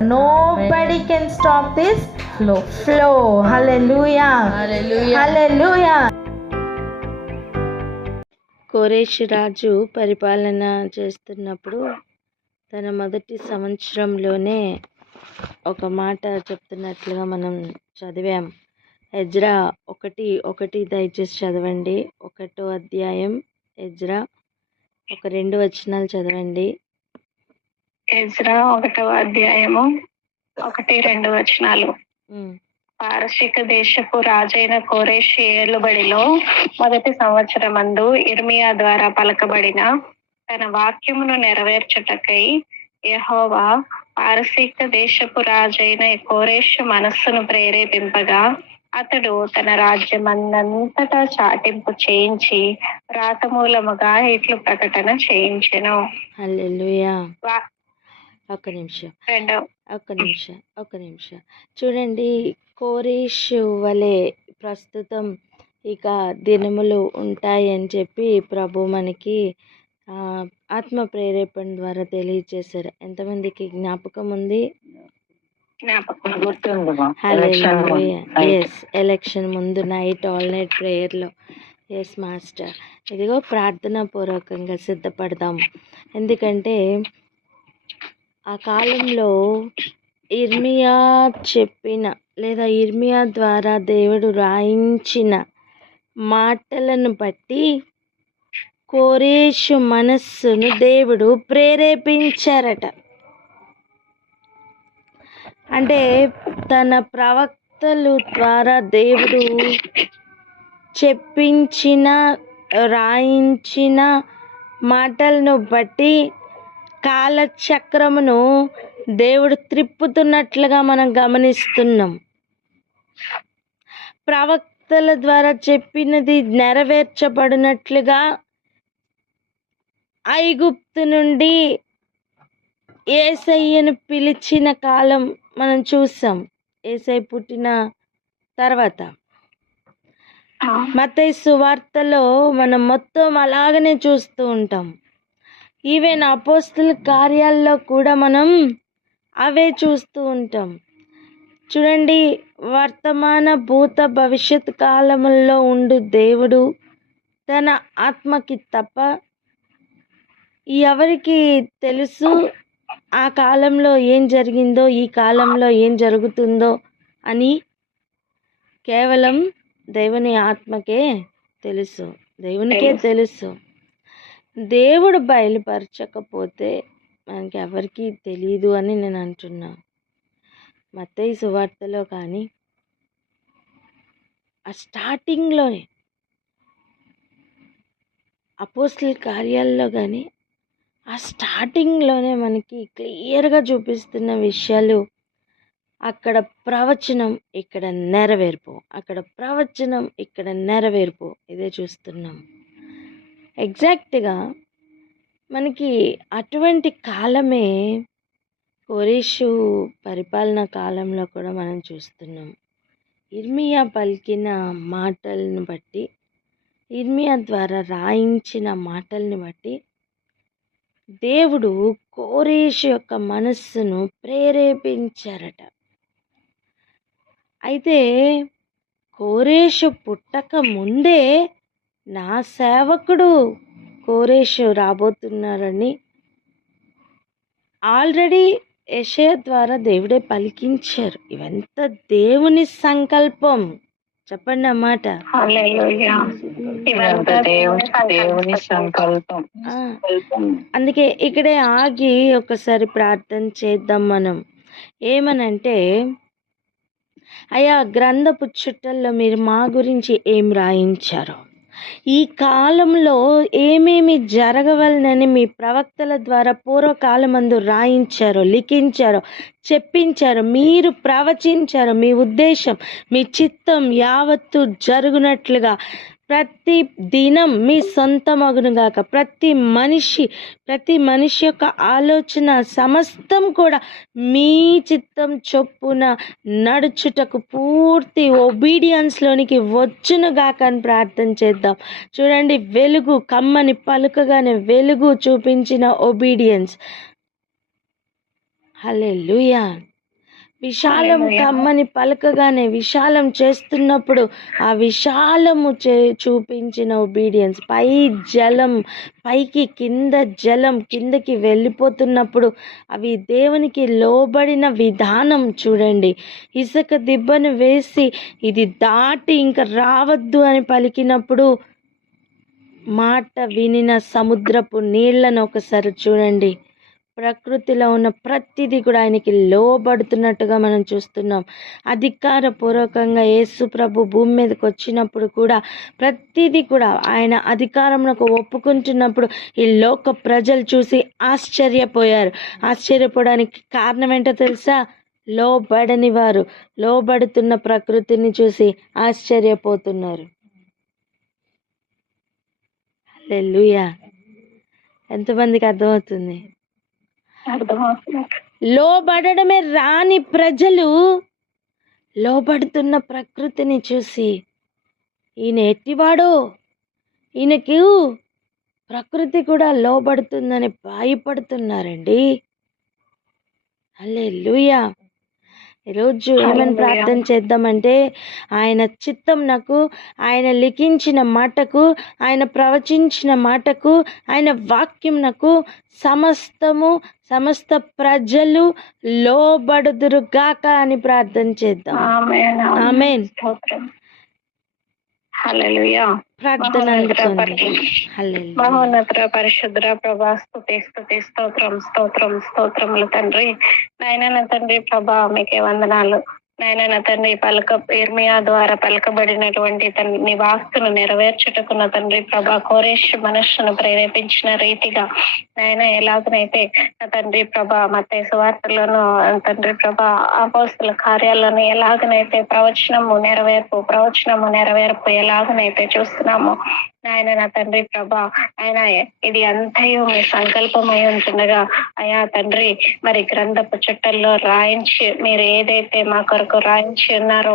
Nobody can stop this flow. Hallelujah. Hallelujah. కోరేషు రాజు పరిపాలన చేస్తున్నప్పుడు తన మొదటి సంవత్సరంలోనే ఒక మాట చెప్తున్నట్లుగా మనం చదివాం. ఎజ్రా 1:1 దయచేసి చదవండి. 1వ అధ్యాయం ఎజ్రా 2 వచనాలు చదవండి. ఎజ్రా 1వ అధ్యాయము 1-2 వచనాలు. పారసీక దేశపు రాజైన కోరేషు ఏలుబడిలో మొదటి సంవత్సరమందు ఇర్మియా ద్వారా పలకబడిన తన వాక్యమును నెరవేర్చుటకై యెహోవా పారసీక దేశపు రాజైన కోరేషు మనస్సును ప్రేరేపింపగా అతడు తన రాజ్యమందంతటా చాటింపు చేయించి రాతమూలముగా ఇట్లు ప్రకటన చేయించెను. హల్లెలూయా. ఒక్క నిమిషం చూడండి. కోరేషు వలె ప్రస్తుతం ఇక దినములు ఉంటాయని చెప్పి ప్రభు మనకి ఆత్మ ప్రేరేపణ ద్వారా తెలియజేశారు. ఎంతమందికి జ్ఞాపకం ఉంది? ఎలక్షన్ ముందు నైట్ ఆల్ నైట్ ప్రేయర్లో ఎస్ మాస్టర్. ఇదిగో ప్రార్థనా పూర్వకంగా సిద్ధపడదాం. ఎందుకంటే ఆ కాలంలో ఇర్మియా చెప్పిన లేదా ఇర్మియా ద్వారా దేవుడు రాయించిన మాటలను బట్టి కోరేషు మనస్సును దేవుడు ప్రేరేపించారట. అంటే తన ప్రవక్తలు ద్వారా దేవుడు చెప్పించిన రాయించిన మాటలను బట్టి కాలచక్రమును దేవుడు త్రిప్పుతున్నట్లుగా మనం గమనిస్తున్నాం. ప్రవక్తల ద్వారా చెప్పినది నెరవేర్చబడినట్లుగా ఐగుప్తు నుండి యేసయ్యను పిలిచిన కాలం మనం చూసాం. యేసయ్య పుట్టిన తర్వాత మత్తయి సువార్తలో మనం మొత్తం అలాగనే చూస్తూ ఉంటాం. ఈవెన్ అపోస్తల కార్యాల్లో కూడా మనం అవే చూస్తూ ఉంటాం. చూడండి, వర్తమాన భూత భవిష్యత్ కాలముల్లో ఉండు దేవుడు తన ఆత్మకి తప్ప ఎవరికి తెలుసు ఆ కాలంలో ఏం జరిగిందో, ఈ కాలంలో ఏం జరుగుతుందో అని? కేవలం దేవుని ఆత్మకే తెలుసు, దేవునికే తెలుసు. దేవుడు బయలుపరచకపోతే మనకి ఎవరికి తెలియదు అని నేను అంటున్నా. మత్తయి సువార్తలో కానీ ఆ స్టార్టింగ్లోనే అపోస్తల కార్యాల్లో కానీ ఆ స్టార్టింగ్లోనే మనకి క్లియర్గా చూపిస్తున్న విషయాలు. అక్కడ ప్రవచనం, ఇక్కడ నెరవేర్పు, అక్కడ ప్రవచనం, ఇక్కడ నెరవేర్పు. ఇదే చూస్తున్నాం. ఎగ్జాక్ట్గా మనకి అటువంటి కాలమే కోరేషు పరిపాలన కాలంలో కూడా మనం చూస్తున్నాం. ఇర్మియా పలికిన మాటలను బట్టి, ఇర్మియా ద్వారా రాయించిన మాటల్ని బట్టి దేవుడు కోరేషు యొక్క మనస్సును ప్రేరేపించారట. అయితే కోరేషు పుట్టక ముందే నా సేవకుడు కోరేషు రాబోతున్నారని ఆల్రెడీ యెషయా ద్వారా దేవుడే పలికించారు. ఇవంతా దేవుని సంకల్పం. చెప్పండి అన్నమాట. దేవుని సంకల్పం. అందుకే ఇక్కడే ఆగి ఒకసారి ప్రార్థన చేద్దాం మనం. ఏమనంటే, అయ్యా, గ్రంథపు చుట్టల్లో మీరు మా గురించి ఏం రాయించారో, ఈ కాలంలో ఏమేమి జరగవలనని మీ ప్రవక్తల ద్వారా పూర్వకాలమందు రాయించారో, లిఖించారో, చెప్పించారో, మీరు ప్రవచించారో, మీ ఉద్దేశం, మీ చిత్తం యావత్తు జరుగునట్లుగా ప్రతి దినం మీ సొంతమగునుగాక. ప్రతి మనిషి యొక్క ఆలోచన సమస్తం కూడా మీ చిత్తం చొప్పున నడుచుటకు పూర్తి ఒబీడియన్స్లోనికి వచ్చునుగాక అని ప్రార్థన చేద్దాం. చూడండి, వెలుగు కమ్మని పలుకగానే వెలుగు చూపించిన ఒబీడియన్స్. హల్లెలూయా. విశాలం కమ్మని పలకగానే విశాలం చేస్తున్నప్పుడు ఆ విశాలము చూపించిన ఒబీడియన్స్, పైకి కింద జలం కిందకి వెళ్ళిపోతున్నప్పుడు అవి దేవునికి లోబడిన విధానం చూడండి. ఇసుక దిబ్బను వేసి ఇది దాటి ఇంకా రావద్దు అని పలికినప్పుడు మాట వినిన సముద్రపు నీళ్లను ఒకసారి చూడండి. ప్రకృతిలో ఉన్న ప్రతిదీ కూడా ఆయనకి లోబడుతున్నట్టుగా మనం చూస్తున్నాం. అధికారపూర్వకంగా యేసు ప్రభు భూమి మీదకి వచ్చినప్పుడు కూడా ప్రతిదీ కూడా ఆయన అధికారంలోకి ఒప్పుకుంటున్నప్పుడు ఈ లోక ప్రజలు చూసి ఆశ్చర్యపోయారు. ఆశ్చర్యపోవడానికి కారణం ఏంటో తెలుసా? లోబడని వారు లోబడుతున్న ప్రకృతిని చూసి ఆశ్చర్యపోతున్నారు. హల్లెలూయా! ఎంతమందికి అర్థమవుతుంది? లోబడమే రాని ప్రజలు లోబడుతున్న ప్రకృతిని చూసి ఈయన ఎట్టివాడో, ఈయనకు ప్రకృతి కూడా లోబడుతుందని భయపడుతున్నారండి. హల్లెలూయా! ఈరోజు ఏమని ప్రార్థన చేద్దామంటే, ఆయన చిత్తం నాకు, ఆయన లిఖించిన మాటకు, ఆయన ప్రవచించిన మాటకు, ఆయన వాక్యం నాకు సమస్త ప్రజలు లోబడుదురుగాక అని ప్రార్థన చేద్దాం. ఆమేన్. హల్లెలూయా. ప్రార్థన అందుకోండి. మహోన్నత పరిశుద్ర ప్రభా, స్తుతి స్తోత్రములు తండ్రి. నాయన తండ్రి ప్రభా, మీకే వందనాలు. నాయన నా తండ్రి, ఇర్మియా ద్వారా పలకబడినటువంటి నీ వాక్కును నెరవేర్చుటకున్న తండ్రి ప్రభా, కోరేష్ మనస్సును ప్రేరేపించిన రీతిగా నాయన ఎలాగనైతే నా తండ్రి ప్రభా మత్తయి సువార్తలోను తండ్రి ప్రభా అపోస్తలుల కార్యాలను ఎలాగనైతే ప్రవచనము నెరవేర్పు ఎలాగనైతే చూస్తున్నాము నాయన నా తండ్రి ప్రభా, ఆయన ఇది అంతయు మీ సంకల్పమై ఉంటుండగా అయా తండ్రి, మరి గ్రంథపు చుట్టల్లో రాయించి మీరు ఏదైతే మా కొరకు రాయించి ఉన్నారో,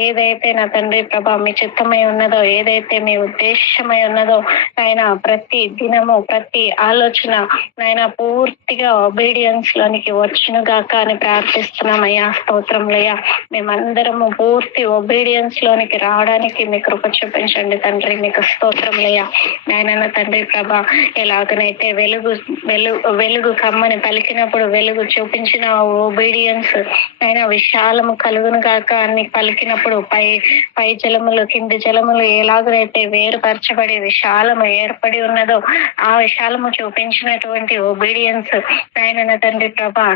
ఏదైతే నా తండ్రి ప్రభా మీ చిత్తమై ఉన్నదో, ఏదైతే మీ ఉద్దేశమై ఉన్నదో ఆయన ప్రతి దినము ప్రతి ఆలోచన నాయన పూర్తిగా ఒబీడియన్స్ లోనికి వచ్చునుగాక అని ప్రార్థిస్తున్నామయ్యా. స్తోత్రంలయ్యా. మేమందరము పూర్తి ఒబీడియన్స్ లోనికి రావడానికి మీ కృప చూపించండి తండ్రి. మీకు స్తోత్రంలయ్యా. నాయన తండ్రి ప్రభా, ఎలాగనైతే వెలుగు కమ్మని పలికినప్పుడు వెలుగు చూపించిన ఒబీడియన్స్ ఆయన విశాలము కలుగును గాక అని పలికినప్పుడు పై జలములు కింది జలములు ఎలాగైతే వేరుపరచబడి విశాలము ఏర్పడి ఉన్నదో ఆ విశాలము చూపించినటువంటి ఒబీడియన్స్ ఆయన తండ్రి ప్రభా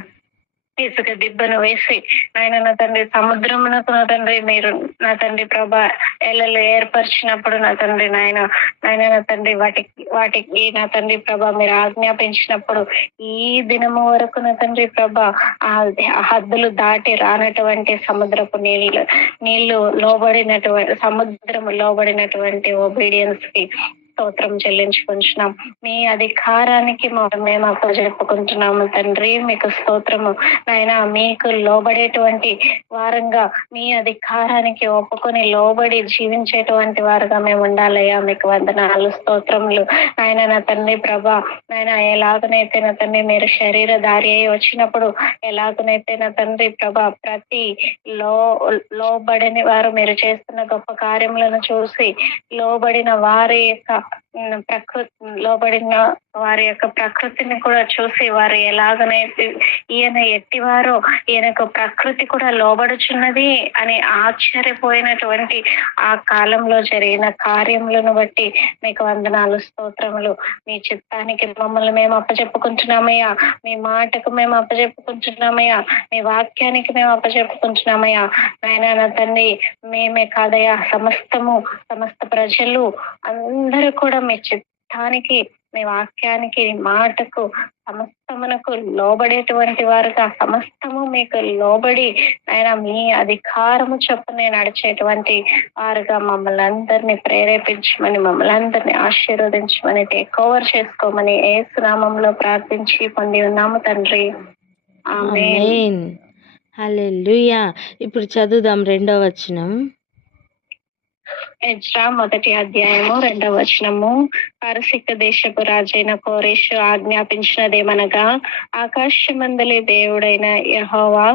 ఇసుక దిబ్బను వేసి ఆయన నా తండ్రి సముద్రమునకు నా తండ్రి మీరు నా తండ్రి ప్రభా ఎల్లలు ఏర్పరిచినప్పుడు నా తండ్రి నాయన నా తండ్రి వాటికి నా తండ్రి ప్రభా మీరు ఆజ్ఞాపించినప్పుడు ఈ దినము వరకు నా తండ్రి ప్రభా ఆ హద్దులు దాటి రానటువంటి సముద్రపు నీళ్లు లోబడినటువంటి సముద్రము లోబడినటువంటి ఒబీడియన్స్ కి స్తోత్రం చెల్లించుకుంటున్నాం. మీ అధికారానికి మేము అప్పజెప్పుకుంటున్నాము తండ్రి. మీకు స్తోత్రము నాయన. మీకు లోబడేటువంటి వారంగా మీ అధికారానికి ఒప్పుకొని లోబడి జీవించేటువంటి వారుగా మేము ఉండాలయ్యా. మీకు వందనాలు, స్తోత్రములు నాయన. నా తండ్రి ప్రభా నాయన ఎలాగనైతే నా తండ్రి మీరు శరీరధారి అయి వచ్చినప్పుడు ఎలాగనైతే నా తండ్రి ప్రభా ప్రతి లోబడని వారు మీరు చేస్తున్న గొప్ప కార్యములను చూసి లోబడిన వారి యొక్క లోబడిన వారి యొక్క ప్రకృతిని కూడా చూసి వారు ఎలాగనైతే ఈయన ఎట్టివారో ఈయనకు ప్రకృతి కూడా లోబడుచున్నది అని ఆశ్చర్యపోయినటువంటి ఆ కాలంలో జరిగిన కార్యములను బట్టి మీకు వందనాలు, స్తోత్రములు. మీ చిత్తానికి మమ్మల్ని మేము అప్పచెప్పుకుంటున్నామయ్యా. మీ మాటకు మేము అప్పచెప్పుకుంటున్నామయ్యా. మీ వాక్యానికి మేము అప్పచెప్పుకుంటున్నామయ్యా. నాయనా నా తండ్రి, మేమే కాదయ్యా, సమస్త ప్రజలు అందరూ కూడా మీ చిత్తానికి మీ వాక్యానికి మాటకు సమస్తమునకు లోబడేటువంటి వారుగా సమస్తము మీకు లోబడి ఆయన మీ అధికారము చొప్పున నడిచేటువంటి వారుగా మమ్మల్ని అందరినీ ప్రేరేపించమని మమ్మల్ని అందరినీ ఆశీర్వదించమని టేక్ ఓవర్ చేసుకోమని యేసు నామములో ప్రార్థించి పొంది ఉన్నాము తండ్రి. ఆమేన్. హల్లెలూయా. ఇప్పుడు చదువుదాం 2వ వచనం. ఎజ్రా 1వ అధ్యాయము 2వ వచనము. పారసీక దేశపు రాజైన కోరేషు ఆజ్ఞాపించినదేమనగా, ఆకాశమందలి దేవుడైన యెహోవా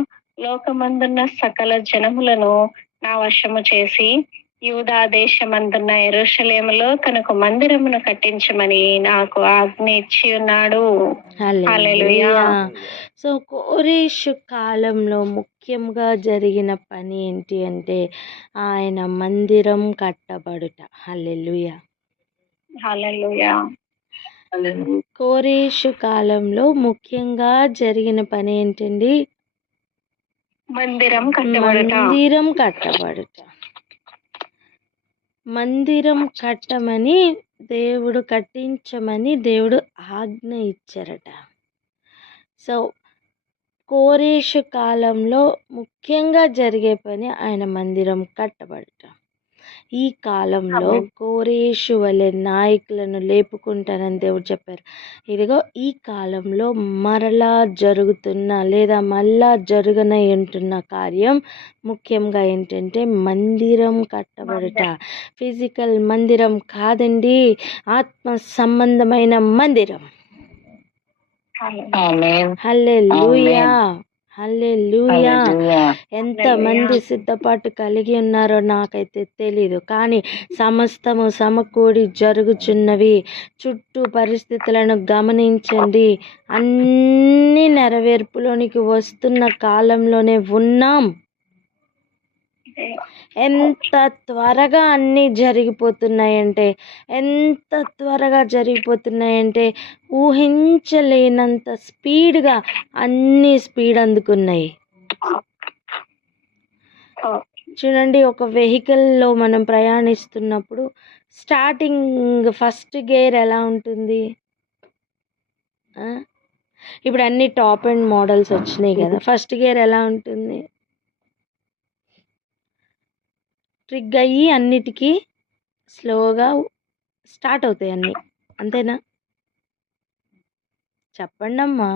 లోకమందున్న సకల జనములను నా వశము చేసి యూదా దేశమందున్న యెరూషలేములో తనకు మందిరమును కట్టించమని నాకు ఆజ్ఞ ఇచ్చి ఉన్నాడు. హల్లెలూయా. సో కోరేషు కాలంలో ముఖ్యంగా జరిగిన పని ఏంటి అంటే ఆయన మందిరం కట్టబడుట. హల్లెలూయా. హల్లెలూయా. కోరేషు కాలంలో ముఖ్యంగా జరిగిన పని ఏంటండి? మందిరం కట్టబడుట. మందిరం కట్టబడుట. మందిరం కట్టమని దేవుడు, కట్టించమని దేవుడు ఆజ్ఞ ఇచ్చారట. సో కోరేషు కాలంలో ముఖ్యంగా జరిగే పని ఆయన మందిరం కట్టబడుట. ఈ కాలంలో కోరేషు వలె నాయకులను లేపుకుంటానని దేవుడు చెప్పారు. ఇదిగో ఈ కాలంలో మరలా జరుగుతున్న లేదా మళ్ళా జరగనై ఉంటున్న కార్యం ముఖ్యంగా ఏంటంటే మందిరం కట్టబడుట. ఫిజికల్ మందిరం కాదండి, ఆత్మ సంబంధమైన మందిరం. హల్లెలూయా. హల్లెలూయా. ఎంతమంది సిద్ధపాటు కలిగి ఉన్నారో నాకైతే తెలీదు, కానీ సమస్తము సమకూడి జరుగుచున్నవి. చుట్టూ పరిస్థితులను గమనించండి. అన్ని నెరవేర్పులోనికి వస్తున్న కాలంలోనే ఉన్నాం. ఎంత త్వరగా అన్నీ జరిగిపోతున్నాయంటే, ఎంత త్వరగా జరిగిపోతున్నాయంటే ఊహించలేనంత స్పీడ్గా అన్నీ స్పీడ్ అందుకున్నాయి. చూడండి, ఒక వెహికల్లో మనం ప్రయాణిస్తున్నప్పుడు స్టార్టింగ్ ఫస్ట్ గేర్ ఎలా ఉంటుంది? ఇప్పుడు అన్ని టాప్ అండ్ మోడల్స్ వచ్చినాయి కదా, ఫస్ట్ గేర్ ఎలా ఉంటుంది? ట్రిగ్ అయ్యి అన్నిటికీ స్లోగా స్టార్ట్ అవుతాయి అన్నీ, అంతేనా? చెప్పండి అమ్మా,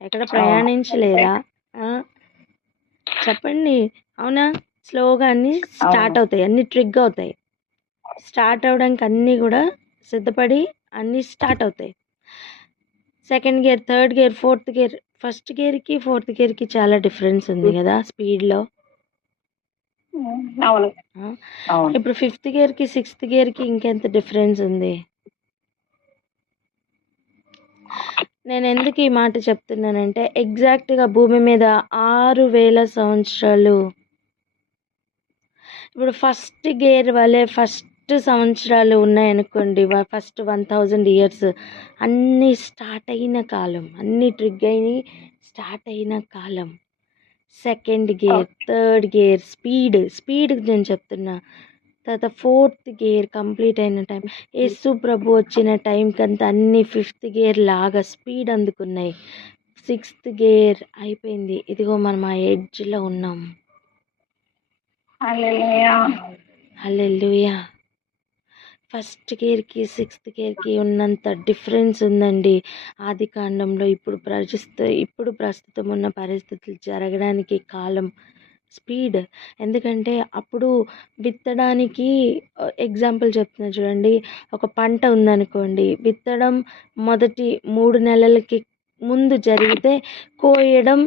ఎక్కడ ప్రయాణించలేదా? చెప్పండి, అవునా? స్లోగా అన్నీ స్టార్ట్ అవుతాయి, అన్నీ ట్రిగ్ అవుతాయి. స్టార్ట్ అవడానికి అన్నీ కూడా సిద్ధపడి అన్నీ స్టార్ట్ అవుతాయి. Second gear, third gear, fourth gear. First గేర్కి ఫోర్త్ గేర్కి చాలా డిఫరెన్స్ ఉంది కదా స్పీడ్లో. ఇప్పుడు ఫిఫ్త్ గేర్కి సిక్స్త్ గేర్కి ఇంకెంత డిఫరెన్స్ ఉంది? నేను ఎందుకు ఈ మాట చెప్తున్నానంటే, ఎగ్జాక్ట్గా భూమి మీద 6000 సంవత్సరాలు. ఇప్పుడు ఫస్ట్ గేర్ వలె ఫస్ట్ సంవత్సరాలు ఉన్నాయనుకోండి, ఫస్ట్ 1000 years అన్నీ స్టార్ట్ అయిన కాలం, అన్నీ ట్రిగ్ అయ్యి స్టార్ట్ అయిన కాలం. Second gear, third gear, speed నేను చెప్తున్నా. తర్వాత ఫోర్త్ గేర్ కంప్లీట్ అయిన టైం, యేసు ప్రభు వచ్చిన టైంకి అంతా అన్నీ ఫిఫ్త్ గేర్ లాగా స్పీడ్ అందుకున్నాయి. సిక్స్త్ గేర్ అయిపోయింది, ఇదిగో మనం ఆ ఎడ్జ్లో ఉన్నాం. హల్లెలూయా. ఫస్ట్ గేర్కి సిక్స్త్ గేర్కి ఉన్నంత డిఫరెన్స్ ఉందండి. ఆది కాండంలో ఇప్పుడు ప్రస్తుతం ఉన్న పరిస్థితులు జరగడానికి కాలం స్పీడ్. ఎందుకంటే అప్పుడు విత్తడానికి, ఎగ్జాంపుల్ చెప్తున్నా చూడండి, ఒక పంట ఉందనుకోండి, విత్తడం మొదటి 3 నెలలకి ముందు జరిగితే కోయడం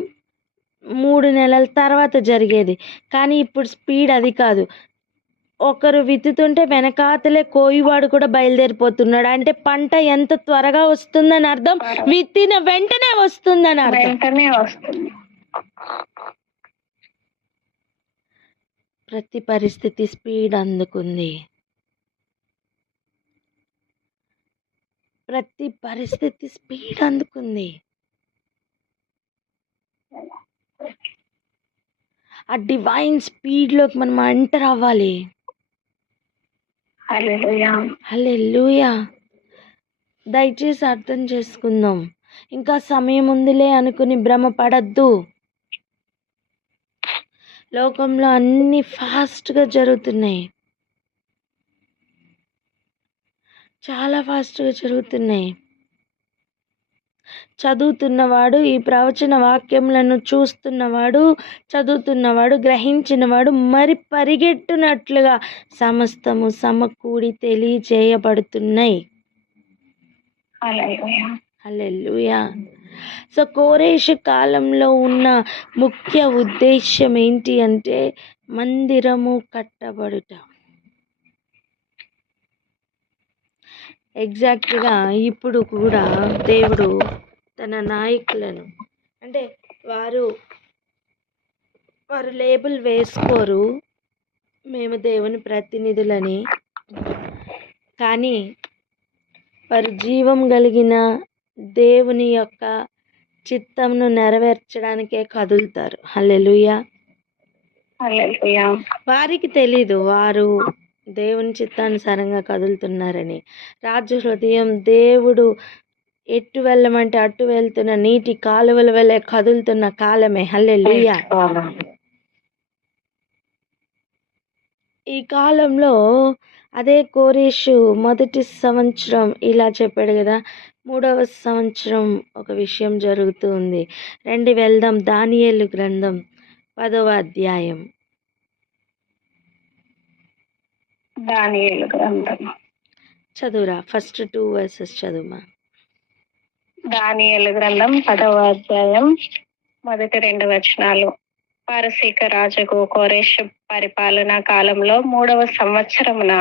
3 నెలల తర్వాత జరిగేది. కానీ ఇప్పుడు స్పీడ్ అది కాదు. ఒకరు విత్తుతుంటే వెనకాతలే కోయివాడు కూడా బయలుదేరిపోతున్నాడు. అంటే పంట ఎంత త్వరగా వస్తుందని అర్థం, విత్తిన వెంటనే వస్తుందని అర్థం. ప్రతి పరిస్థితి స్పీడ్ అందుకుంది. ప్రతి పరిస్థితి స్పీడ్ అందుకుంది. ఆ డివైన్ స్పీడ్లోకి మనం ఎంటర్ అవ్వాలి. హల్లెలూయా. దయచేసి అర్థం చేసుకుందాం. ఇంకా సమయం ఉందిలే అనుకుని భ్రమపడద్దు. లోకంలో అన్నీ ఫాస్ట్గా జరుగుతున్నాయి, చాలా ఫాస్ట్గా జరుగుతున్నాయి. చదువుతున్నవాడు, ఈ ప్రవచన వాక్యములను చూస్తున్నవాడు, చదువుతున్నవాడు, గ్రహించినవాడు మరి పరిగెట్టునట్లుగా సమస్తము సమకూడి తెలియచేయబడుతున్నాయి. హల్లెలూయా. సో కోరేషు కాలంలో ఉన్న ముఖ్య ఉద్దేశం ఏంటి అంటే మందిరము కట్టబడుట. ఎగ్జాక్ట్గా ఇప్పుడు కూడా దేవుడు తన నాయకులను అంటే వారు లేబుల్ వేసుకోరు మేము దేవుని ప్రతినిధులని, కానీ వారు జీవం కలిగిన దేవుని యొక్క చిత్తంను నెరవేర్చడానికే కదులుతారు. హల్లెలూయా. హల్లెలూయా. వారికి తెలీదు వారు దేవుని చిత్తానుసారంగా కదులుతున్నారని. రాజు హృదయం దేవుడు ఎటు వెళ్ళమంటే అటు వెళ్తున్న నీటి కాలువల వలె కదులుతున్న కాలమే. హల్లెలూయా. ఈ కాలంలో అదే కోరేషు మొదటి సంవత్సరం ఇలా చెప్పాడు కదా, 3వ సంవత్సరం ఒక విషయం జరుగుతూ ఉంది. రండి వెళ్దాం. దానియేలు గ్రంథం 10వ అధ్యాయం. దానియేలు గ్రంథం చదువురా, ఫస్ట్ 2 వర్సెస్ చదువుమా. దానియేలు గ్రంథం 10వ అధ్యాయం మొదటి 2 వచనాలు. పారసీక రాజుకు కోరేషు పరిపాలనా కాలంలో 3వ సంవత్సరమున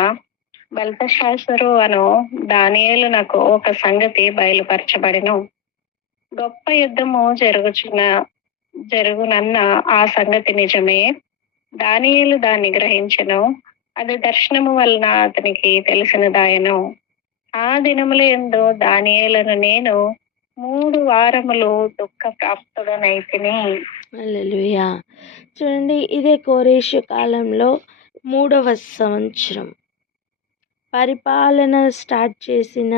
బెల్తషాజరు అను దానియేలునకు ఒక సంగతి బయలుపరచబడెను. గొప్ప యుద్ధము జరుగునన్న ఆ సంగతి నిజమే. దానియేలు దాన్ని గ్రహించెను. అది దర్శనము వలన అతనికి తెలిసినదాయను. ఆ దినముల యందు దానియేలును నేను 3 వారములు దుఃఖ ప్రాప్తుడనైతిని. హల్లెలూయా. చూడండి, ఇదే కోరేషు కాలంలో 3వ సంవత్సరం పరిపాలన స్టార్ట్ చేసిన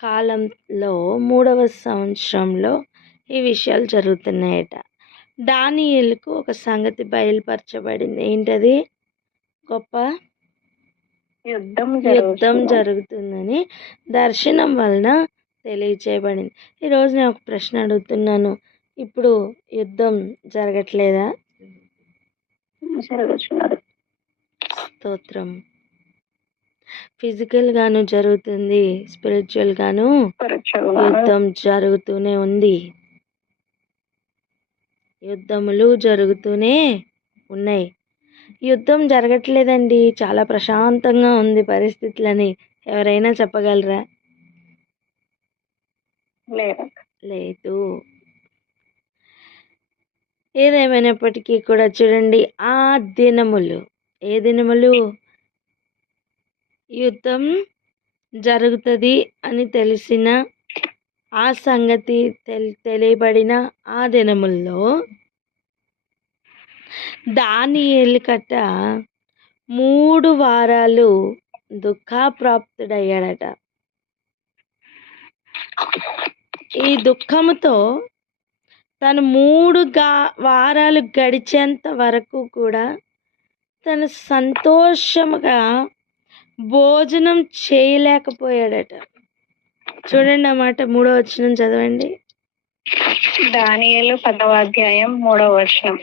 కాలంలో 3వ సంవత్సరంలో ఈ విషయాలు జరుగుతున్నాయట. దానియేలుకు ఒక సంగతి బయలుపరచబడింది. ఏంటది? గొప్ప యుద్ధం జరుగుతుందని దర్శనం వలన తెలియచేయబడింది. ఈరోజు నేను ఒక ప్రశ్న అడుగుతున్నాను, ఇప్పుడు యుద్ధం జరగట్లేదా? స్తోత్రం. ఫిజికల్ గాను జరుగుతుంది, స్పిరిచువల్ గాను యుద్ధం జరుగుతూనే ఉంది. యుద్ధములు జరుగుతూనే ఉన్నాయి. యుద్ధం జరగట్లేదండి, చాలా ప్రశాంతంగా ఉంది పరిస్థితులని ఎవరైనా చెప్పగలరా? లేదు. ఏదేమైనప్పటికీ కూడా చూడండి, ఆ దినములు, ఏ దినములు? యుద్ధం జరుగుతుంది అని తెలిసిన ఆ సంగతి తెలియబడిన ఆ దినముల్లో దానియేలు కట్ట 3 వారాలు దుఃఖప్రాప్తుడయ్యాడట. ఈ దుఃఖముతో తను 3 వారాలు గడిచేంత వరకు కూడా తను సంతోషముగా భోజనం చేయలేకపోయాడట. చూడండి ఆ మాట, 3వ వచనం చదవండి. దానియేలు 10వ అధ్యాయం 3వ వచనం.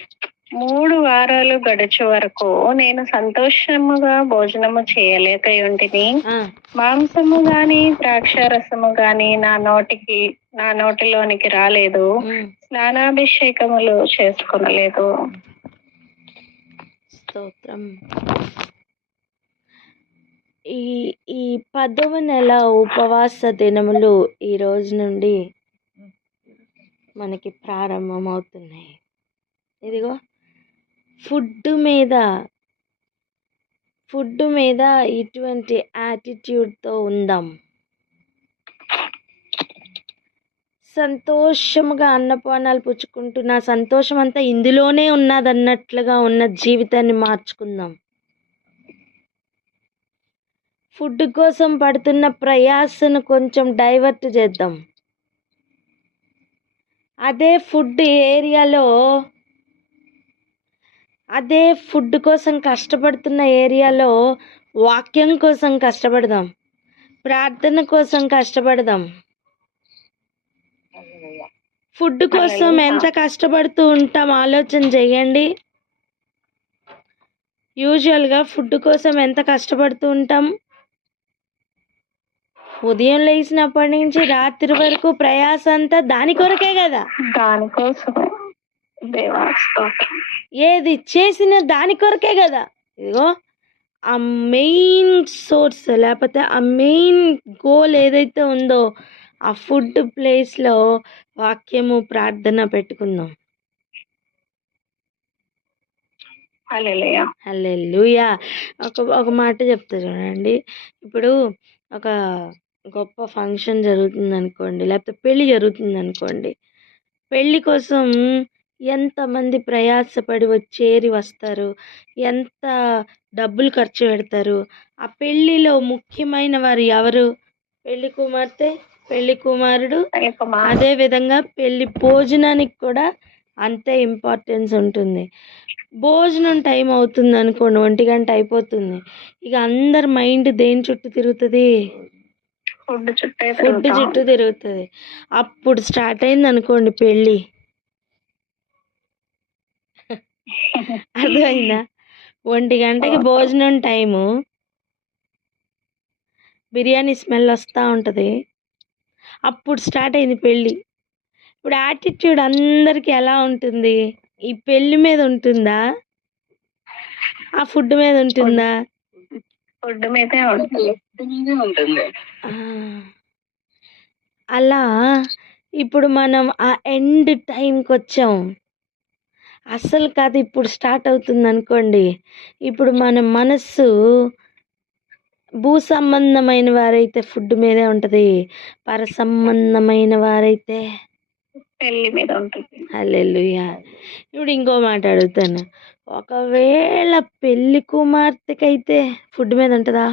3 వారాలు గడిచే వరకు నేను సంతోషముగా భోజనము చేయలేకయుంటిని. మాంసము గాని ద్రాక్షారసము గాని నా నోటిలోనికి రాలేదు. స్నానాభిషేకములు చేసుకొనలేదు. స్తోత్రం. ఈ 10వ నెల ఉపవాస దినములు ఈ రోజు నుండి మనకి ప్రారంభమవుతున్నాయి. ఇదిగో ఫుడ్ మీద ఇటువంటి యాటిట్యూడ్తో ఉందాం. సంతోషముగా అన్నపానాలు పుచ్చుకుంటూ నా సంతోషం అంతా ఇందులోనే ఉన్నదన్నట్లుగా ఉన్న జీవితాన్ని మార్చుకుందాం. ఫుడ్ కోసం పడుతున్న ప్రయాసను కొంచెం డైవర్ట్ చేద్దాం. అదే ఫుడ్ కోసం కష్టపడుతున్న ఏరియాలో వాక్యం కోసం కష్టపడదాం, ప్రార్థన కోసం కష్టపడదాం. ఫుడ్ కోసం ఎంత కష్టపడుతూ ఉంటాం ఆలోచన చేయండి. యూజువల్గా ఫుడ్ కోసం ఎంత కష్టపడుతూ ఉంటాం? ఉదయం లేచినప్పటి నుంచి రాత్రి వరకు ప్రయాస అంతా దాని కొరకే కదా. దానికోసమే దేవా స్తోత్రం. ఏది చేసినా దాని కొరకే కదా. ఇదిగో ఆ మెయిన్ సోర్స్ లేకపోతే ఆ మెయిన్ గోల్ ఏదైతే ఉందో ఆ ఫుడ్ ప్లేస్లో వాక్యము ప్రార్థన పెట్టుకుందాం. హల్లెలూయా. హల్లెలూయా. ఒక మాట చెప్తా చూడండి. ఇప్పుడు ఒక గొప్ప ఫంక్షన్ జరుగుతుంది అనుకోండి, లేకపోతే పెళ్ళి జరుగుతుంది అనుకోండి. పెళ్ళి కోసం ఎంతమంది ప్రయాసపడి చేరి వస్తారు, ఎంత డబ్బులు ఖర్చు పెడతారు. ఆ పెళ్ళిలో ముఖ్యమైన వారు ఎవరు? పెళ్లి కుమార్తె, పెళ్లి కుమారుడు. అదేవిధంగా పెళ్లి భోజనానికి కూడా అంతే ఇంపార్టెన్స్ ఉంటుంది. భోజనం టైం అవుతుంది అనుకోండి, 1 గంట అయిపోతుంది. ఇక అందరి మైండ్ దేని చుట్టూ తిరుగుతుంది? ఫుడ్ చుట్టూ తిరుగుతుంది. అప్పుడు స్టార్ట్ అయింది అనుకోండి పెళ్ళి. అర్థమైందా? 1 గంటకి భోజనం టైము, బిర్యానీ స్మెల్ వస్తూ ఉంటుంది. అప్పుడు స్టార్ట్ అయింది పెళ్ళి. ఇప్పుడు యాటిట్యూడ్ అందరికీ ఎలా ఉంటుంది? ఈ పెళ్ళి మీద ఉంటుందా, ఆ ఫుడ్ మీద ఉంటుందా? ఫుడ్ మీదే ఉంటుంది. అలా ఇప్పుడు మనం ఆ ఎండ్ టైంకి వచ్చాం. అసలు కాదు ఇప్పుడు స్టార్ట్ అవుతుంది అనుకోండి. ఇప్పుడు మన మనస్సు భూ సంబంధమైన వారైతే ఫుడ్ మీదే ఉంటుంది, పర సంబంధమైన వారైతే పెళ్లి మీద ఉంటుంది. హల్లెలూయా. ఇప్పుడు ఇంకో మాట అడుగుతాను. ఒకవేళ పెళ్లి కుమార్తెకైతే ఫుడ్ మీద ఉంటుందా?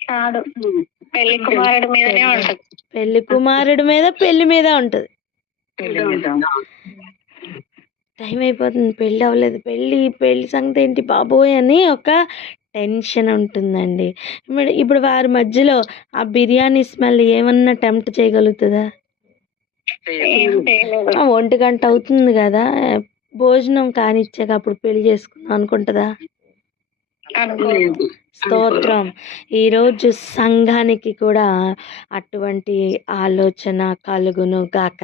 కాదు, పెళ్లి కుమారుడు మీదనే ఉంటుంది. పెళ్లి కుమారుడి మీద పెళ్లి మీద ఉంటుంది. టైం అయిపోతుంది, పెళ్ళి అవ్వలేదు, పెళ్ళి సంగతి ఏంటి బాబోయ్ అని ఒక టెన్షన్ ఉంటుందండి. ఇప్పుడు వారి మధ్యలో ఆ బిర్యానీ స్మెల్ ఏమన్నా టెంప్ట్ చేయగలుగుతుందా? 1 గంట అవుతుంది కదా, భోజనం కానిచ్చాక అప్పుడు పెళ్లి చేసుకుందాం అనుకుంటుందా? స్తోత్రం. ఈరోజు సంఘానికి కూడా అటువంటి ఆలోచన కలుగును గాక.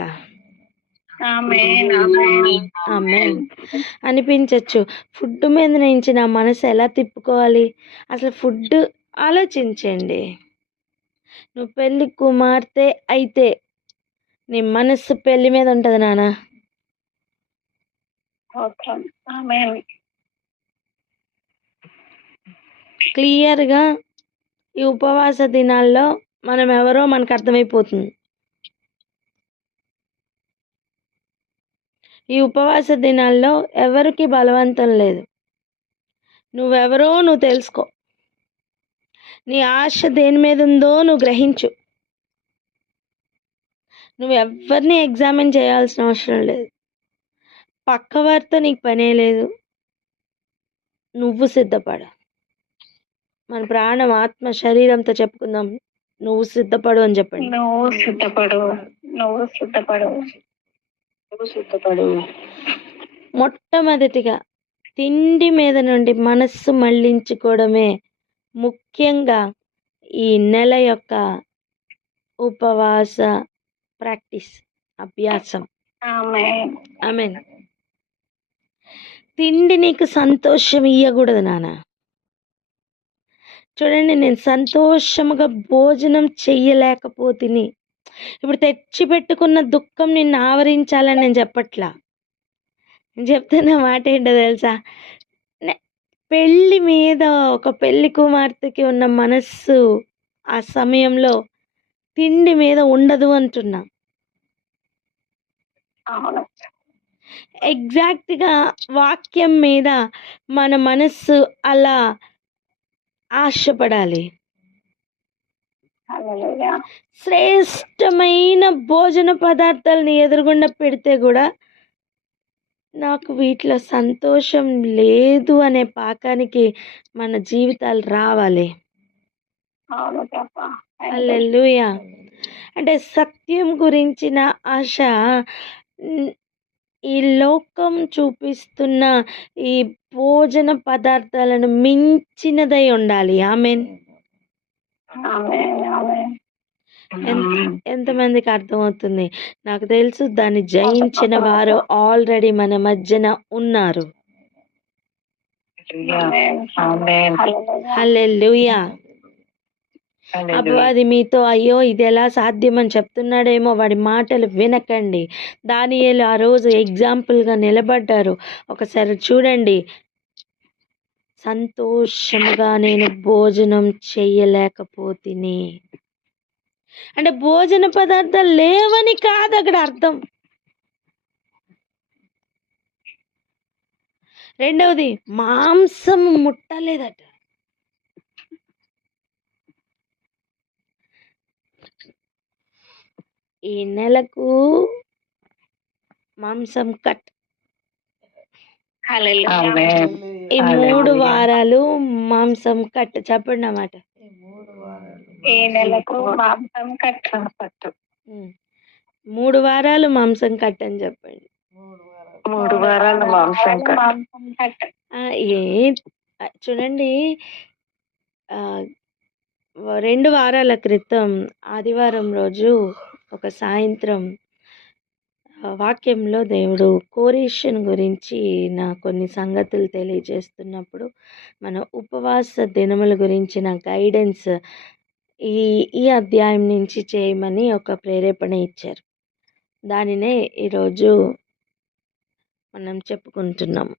ఆమేన్. అనిపించవచ్చు, ఫుడ్ మీద నుంచి నా మనసు ఎలా తిప్పుకోవాలి? అసలు ఫుడ్ ఆలోచించండి. నువ్వు పెళ్లి కుమార్తె అయితే నీ మనస్సు పెళ్లి మీద ఉంటుంది నాన్న. క్లియర్గా ఈ ఉపవాస దినాల్లో మనం ఎవరో మనకు అర్థమైపోతుంది. ఈ ఉపవాస దినాల్లో ఎవరికి బలవంతం లేదు. నువ్వెవరో నువ్వు తెలుసుకో. నీ ఆశ దేని మీద ఉందో నువ్వు గ్రహించు. నువ్వు ఎవరిని ఎగ్జామిన్ చేయాల్సిన అవసరం లేదు. పక్కవారితో నీకు పనే లేదు. నువ్వు సిద్ధపడు. మన ప్రాణం, ఆత్మ, శరీరంతో చెప్పుకుందాం, నువ్వు సిద్ధపడు అని చెప్పండి. మొట్టమొదటిగా తిండి మీద నుండి మనస్సు మళ్ళించుకోవడమే ముఖ్యంగా ఈ నెల యొక్క ఉపవాస ప్రాక్టీస్, అభ్యాసం. ఆమేన్. తిండి నీకు సంతోషం ఇయ్యకూడదు నాన్న. చూడండి, నేను సంతోషముగా భోజనం చెయ్యలేకపోతిని, ఇప్పుడు తెచ్చి పెట్టుకున్న దుఃఖం నిన్ను ఆవరించాలని నేను చెప్పట్లా. నేను చెప్తున్న మాట ఏంటో తెలుసా? పెళ్ళి మీద ఒక పెళ్లి కుమార్తెకి ఉన్న మనస్సు ఆ సమయంలో తిండి మీద ఉండదు అంటున్నా. ఎగ్జాక్ట్గా వాక్యం మీద మన మనస్సు అలా ఆశపడాలి. శ్రేష్టమైన భోజన పదార్థాలని ఎదురుగుండా పెడితే కూడా నాకు వీటిలో సంతోషం లేదు అనే పాకానికి మన జీవితాలు రావాలి. హల్లెలూయా. అంటే సత్యం గురించిన ఆశ ఈ లోకం చూపిస్తున్న ఈ భోజన పదార్థాలను మించినదై ఉండాలి. ఆమేన్. ఆమేన్ ఆమేన్ ఎంతమందికి అర్థమవుతుంది? నాకు తెలుసు దాన్ని జయించిన వారు ఆల్రెడీ మన మధ్యన ఉన్నారు. ఆమేన్ హల్లెలూయా. అపవాది మీతో అయ్యో ఇది ఎలా సాధ్యం అని చెప్తున్నాడేమో, వాడి మాటలు వినకండి. దానియేలు ఆ రోజు ఎగ్జాంపుల్గా నిలబడ్డారు. ఒకసారి చూడండి, సంతోషముగా నేను భోజనం చెయ్యలేకపోతిని అంటే భోజన పదార్థాలు లేవని కాదు అక్కడ అర్థం. రెండవది మాంసం ముట్టలేదట. ఈ నెలకు మాంసం కట్. హల్లెలూయా ఈ 3 వారాలు మాంసం కట్. చెప్పండి అన్నమాట. ఈ నెలకు మాంసం కట్ 3 వారాలు మాంసం కట్ అని చెప్పండి. 3 వారాలు మాంసం కట్. ఏ చూడండి, 2 వారాల క్రితం ఆదివారం రోజు ఒక సాయంత్రం వాక్యంలో దేవుడు కోరేషును గురించి నా కొన్ని సంగతులు తెలియజేస్తున్నప్పుడు మన ఉపవాస దినముల గురించిన గైడెన్స్ ఈ ఈ అధ్యాయం నుంచి చేయమని ఒక ప్రేరేపణ ఇచ్చారు. దానినే ఈరోజు మనం చెప్పుకుంటున్నాం.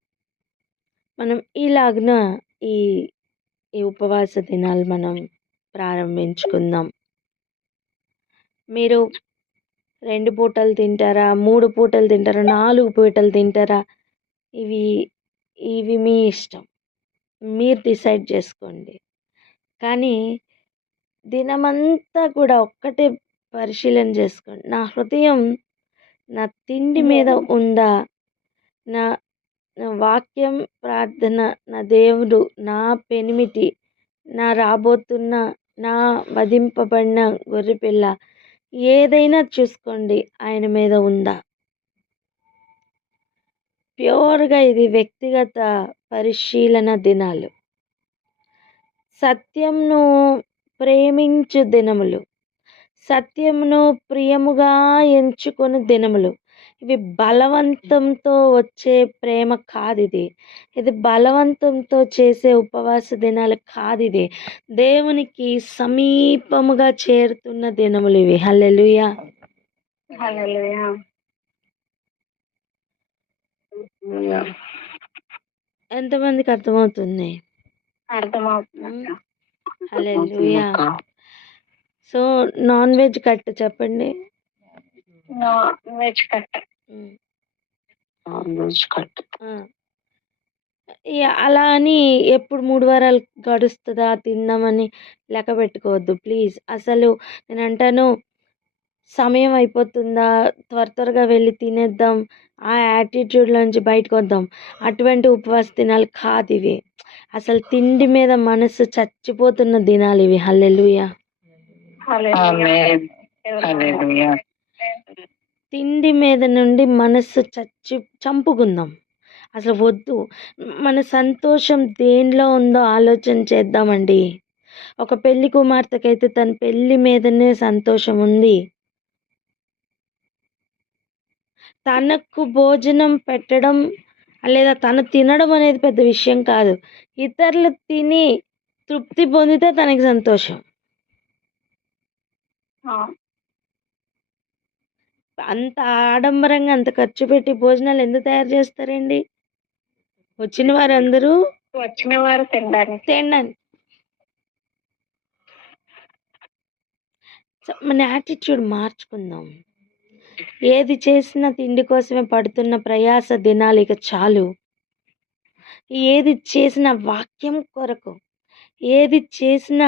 మనం ఇలాగన ఈ ఈ ఉపవాస దినాలు మనం ప్రారంభించుకుందాం. మీరు 2 పూటలు తింటారా, 3 పూటలు తింటారా, 4 పూటలు తింటారా, ఇవి మీ ఇష్టం, మీరు డిసైడ్ చేసుకోండి. కానీ దినమంతా కూడా ఒక్కటే పరిశీలన చేసుకోండి. నా హృదయం నా తిండి మీద ఉందా, నా నా వాక్యం ప్రార్థన, నా దేవుడు, నా పెనిమిటి, నా రాబోతున్న, నా వధింపబడిన గొర్రెపిల్ల, ఏదైనా చూసుకోండి, ఆయన మీద ఉందా. ప్యూర్గా ఇది వ్యక్తిగత పరిశీలన దినాలు. సత్యంను ప్రేమించు దినములు, సత్యమును ప్రియముగా ఎంచుకొని దినములు. ఇవి బలవంతంతో వచ్చే ప్రేమ కాదు. ఇది బలవంతంతో చేసే ఉపవాస దినాలు కాదు. ఇది దేవునికి సమీపముగా చేరుతున్న దినములు ఇవి. హల్లెలూయా. హల్లెలూయా ఎంతమందికి అర్థమవుతుంది? అర్థమవుతుంది. హల్లెలూయా. సో నాన్ వెజ్ కట్ చెప్పండి. Non veg cut. అలా అని ఎప్పుడు 3 వారాలు గడుస్తుందా తిందామని లెక్క పెట్టుకోవద్దు ప్లీజ్. అసలు నేను అంటాను, సమయం అయిపోతుందా, త్వరగా వెళ్ళి తినేద్దాం, ఆ యాటిట్యూడ్లో నుంచి బయటకు వద్దాం. అటువంటి ఉపవాస దినాలు కాదు ఇవి. అసలు తిండి మీద మనసు చచ్చిపోతున్న దినాలు ఇవి. హల్లెలూయా. తిండి మీద నుండి మనసు చంపుకుందాం. అసలు వద్దు. మన సంతోషం దేనిలో ఉందో ఆలోచన చేద్దామండి. ఒక పెళ్లి కుమార్తెకైతే తన పెళ్లి మీదనే సంతోషం ఉంది. తనకు భోజనం పెట్టడం లేదా తను తినడం అనేది పెద్ద విషయం కాదు. ఇతరులు తిని తృప్తి పొందితే తనకి సంతోషం. అంత ఆడంబరంగా అంత ఖర్చు పెట్టి భోజనాలు ఎందుకు తయారు చేస్తారండి? వచ్చిన వారందరూ తినడానికి. మన యాటిట్యూడ్ మార్చుకుందాం. ఏది చేసినా తిండి కోసమే పడుతున్న ప్రయాస దినాలు ఇక చాలు. ఏది చేసిన వాక్యం కొరకు, ఏది చేసిన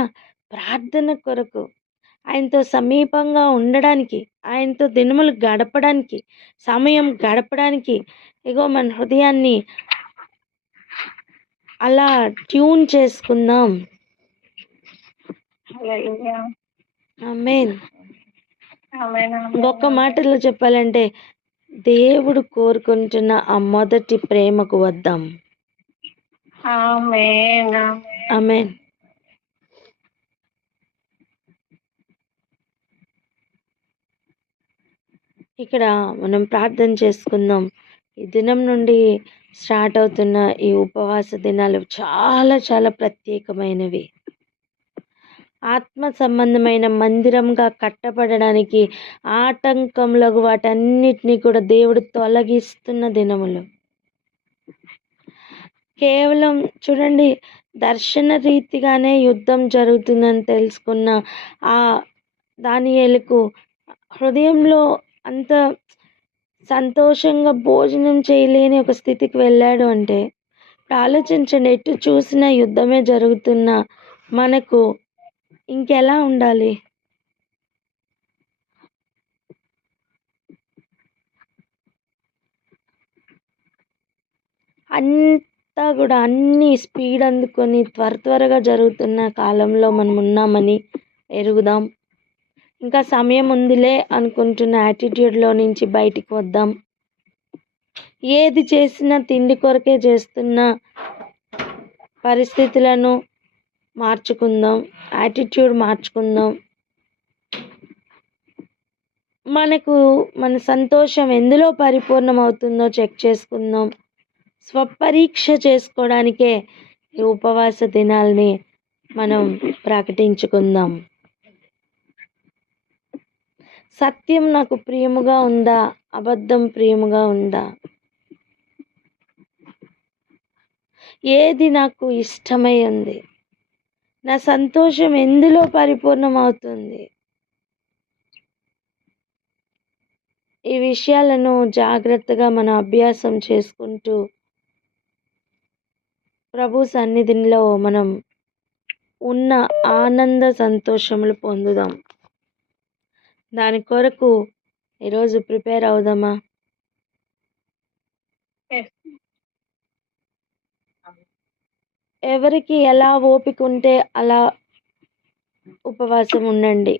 ప్రార్థన కొరకు, ఆయనతో సమీపంగా ఉండడానికి, ఆయనతో దినములు గడపడానికి, సమయం గడపడానికి ఇగో మన హృదయాన్ని అలా ట్యూన్ చేసుకుందాం. ఆమేన్. ఒక్క మాటలో చెప్పాలంటే దేవుడు కోరుకుంటున్న ఆ మొదటి ప్రేమకు వద్దాం. ఆమేన్. ఇక్కడ మనం ప్రార్థన చేసుకుందాం. ఈ దినం నుండి స్టార్ట్ అవుతున్న ఈ ఉపవాస దినాలు చాలా చాలా ప్రత్యేకమైనవి. ఆత్మ సంబంధమైన మందిరంగా కట్టబడడానికి ఆటంకములకు వాటన్నిటినీ కూడా దేవుడు తొలగిస్తున్న దినములు. కేవలం చూడండి, దర్శన రీతిగానే యుద్ధం జరుగుతుందని తెలుసుకున్న ఆ దానియేలుకు హృదయంలో అంత సంతోషంగా భోజనం చేయలేని ఒక స్థితికి వెళ్ళాడు అంటే, ఇప్పుడు ఆలోచించండి, ఎటు చూసినా యుద్ధమే జరుగుతున్న మనకు ఇంకెలా ఉండాలి? అంతా కూడా అన్ని స్పీడ్ అందుకొని త్వరగా జరుగుతున్న కాలంలో మనం ఉన్నామని ఎరుగుదాం. ఇంకా సమయం ఉందిలే అనుకుంటున్న యాటిట్యూడ్లో నుంచి బయటికి వద్దాం. ఏది చేసినా తిండి కొరకే చేస్తున్న పరిస్థితులను మార్చుకుందాం, యాటిట్యూడ్ మార్చుకుందాం. మనకు మన సంతోషం ఎందులో పరిపూర్ణం అవుతుందో చెక్ చేసుకుందాం. స్వపరీక్ష చేసుకోవడానికే ఈ ఉపవాస దినాల్ని మనం ప్రకటించుకుందాం. సత్యం నాకు ప్రియముగా ఉందా, అబద్ధం ప్రియముగా ఉందా, ఏది నాకు ఇష్టమై ఉంది, నా సంతోషం ఎందులో పరిపూర్ణం అవుతుంది, ఈ విషయాలను జాగ్రత్తగా మనం అభ్యాసం చేసుకుంటూ ప్రభు సన్నిధిలో మనం ఉన్న ఆనంద సంతోషములు పొందుదాం. దాని కొరకు ఈరోజు ప్రిపేర్ అవుదామా? ఎవరికి ఎలా ఓపిక ఉంటే అలా ఉపవాసం ఉండండి.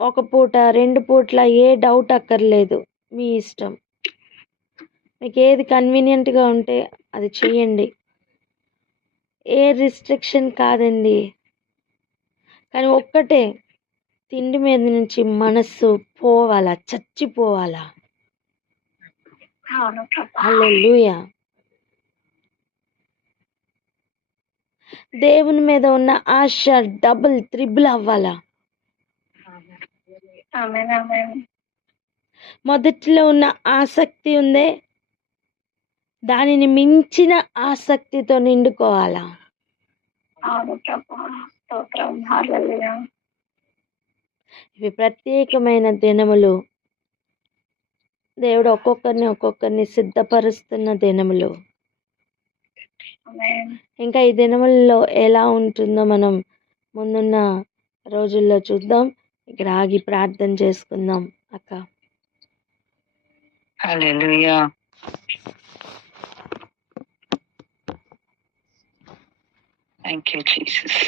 ఒక పూట 2 పూట్ల ఏ డౌట్ అక్కర్లేదు, మీ ఇష్టం. మీకు ఏది కన్వీనియంట్గా ఉంటే అది చెయ్యండి. ఏ రిస్ట్రిక్షన్ కాదండి. కానీ ఒక్కటే, తిండి మీద నుంచి మనస్సు పోవాలా, చచ్చిపోవాలా. హల్లెలూయా. దేవుని మీద ఉన్న ఆశ డబుల్ త్రిబుల్ అవ్వాలా. మొదట్లో ఉన్న ఆసక్తి ఉందే, దానిని మించిన ఆసక్తితో నిండుకోవాలా. ఇవి ప్రత్యేకమైన దినములు. దేవుడు ఒక్కొక్కరిని సిద్ధపరుస్తున్న దినములు. ఇంకా ఈ దినములలో ఎలా ఉంటుందో మనం ముందున్న రోజుల్లో చూద్దాం. ఇక్కడ ఆగి ప్రార్థన చేసుకుందాం అక్క. హల్లెలూయా. Thank you Jesus.